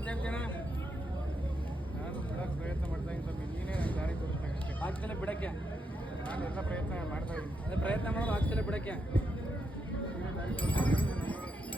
ಅಂತ ಹೇಳ್ತೀನ? ನಾನು ಬಿಡೋಕ್ಕೆ ಪ್ರಯತ್ನ ಮಾಡ್ತಾ ಇದ್ದೀನಿ ಸ್ವಾಮಿ, ನೀನೇ ದಾರಿ ತೋರಿಸ್ಬೇಕಷ್ಟೇ. ಆಗ್ತಿಲ್ಲ ಬಿಡಕ್ಕೆ? ನಾನು ಎಲ್ಲ ಪ್ರಯತ್ನ ಮಾಡ್ತಾ ಇದ್ದೀನಿ. ಅದೇ ಪ್ರಯತ್ನ ಮಾಡೋದು ಆಗ್ತಿಲ್ಲ ಬಿಡಕ್ಕೆ. ನೀನೇ ದಾರಿ ತೋರಿಸ್ಬೇಕು.